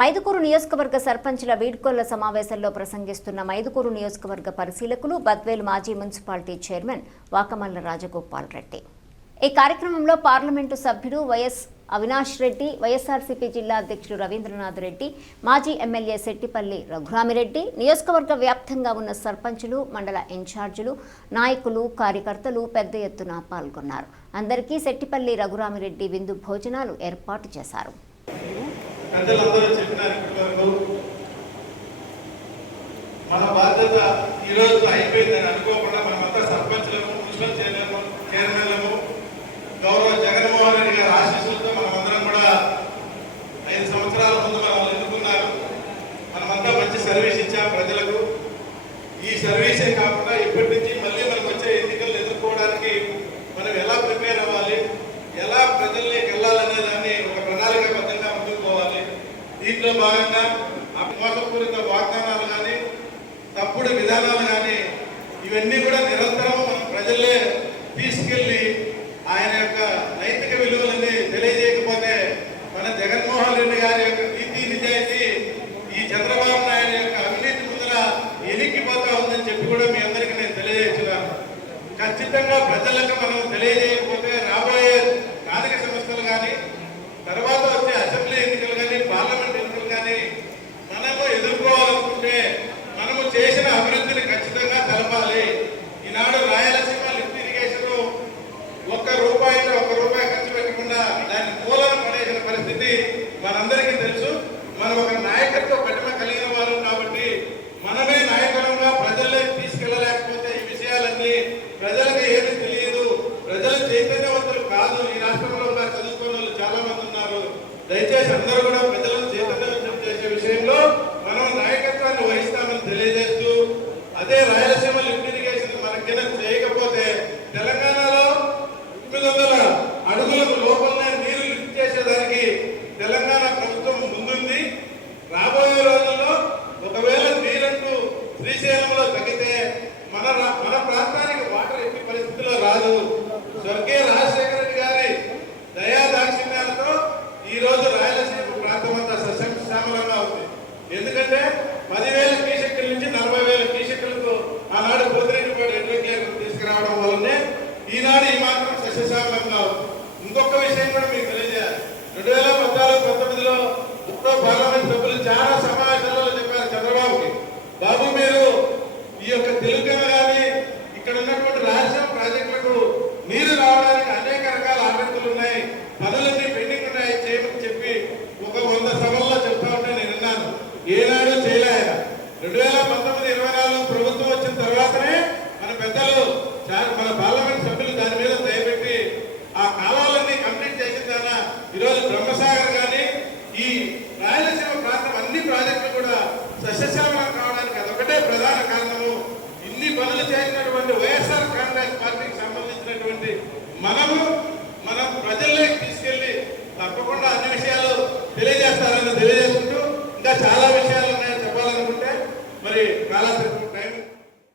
మైదుకూరు నియోజకవర్గ సర్పంచుల వీడ్కోళ్ల సమావేశంలో ప్రసంగిస్తున్న మైదుకూరు నియోజకవర్గ పరిశీలకులు బద్వేలు మాజీ మున్సిపాలిటీ చైర్మన్ వాకమల్ల రాజగోపాల్ రెడ్డి. ఈ కార్యక్రమంలో పార్లమెంటు సభ్యుడు వైఎస్ అవినాష్ రెడ్డి, వైఎస్ఆర్సీపీ జిల్లా అధ్యక్షుడు రవీంద్రనాథ్ రెడ్డి, మాజీ ఎమ్మెల్యే శెట్టిపల్లి రఘురామిరెడ్డి, నియోజకవర్గ వ్యాప్తంగా ఉన్న సర్పంచులు, మండల ఇన్ఛార్జీలు, నాయకులు, కార్యకర్తలు పెద్ద ఎత్తున పాల్గొన్నారు. అందరికీ శెట్టిపల్లి రఘురామిరెడ్డి విందు భోజనాలు ఏర్పాటు చేశారు. పెద్దలందరూ చెప్పినారు. మన బాధ్యత ఈరోజు అయిపోయిందని అనుకోకుండా మనమంతా సర్పంచ్లము, మున్సిపల్ చైర్మన్లము, గౌరవ జగన్మోహన్ రెడ్డి గారి ఆశీస్సులతో మనమందరం కూడా 5 సంవత్సరాల ముందు మనం ఎన్నుకున్నారు. మనమంతా మంచి సర్వీస్ ఇచ్చాం ప్రజలకు. ఈ సర్వీసే కాకుండా ఇప్పటి నుంచి మళ్ళీ మనకు వచ్చే ఎన్నికలు ఎదుర్కోవడానికి మనం ఎలా ప్రిపేర్ అవ్వాలి, ఎలా ప్రజల్లోకి వెళ్ళాలనే దాన్ని ఒక ప్రణాళికాబద్ధంగా ముందుకు పోవాలి. దీంట్లో భాగంగా మోసపూరిత వాగ్దానాలు కానీ, తప్పుడు విధానాలు కానీ, ఇవన్నీ కూడా నిరంతరం మనం ప్రజల్లే తీసుకెళ్ళి ఆయన యొక్క నైతిక విలువలన్నీ తెలియజేయకపోతే మన జగన్మోహన్ రెడ్డి గారి యొక్క నీతి నిజాయితీ ఈ చంద్రబాబు నాయుడు యొక్క అవినీతి ముందర ఎనిక్కిపోతా ఉందని చెప్పి కూడా మీ అందరికీ నేను తెలియజేస్తున్నాను. ఖచ్చితంగా ప్రజలకు మనం తెలియజేయకపోతే రాబోయే స్థానిక సంస్థలు కానీ, తర్వాత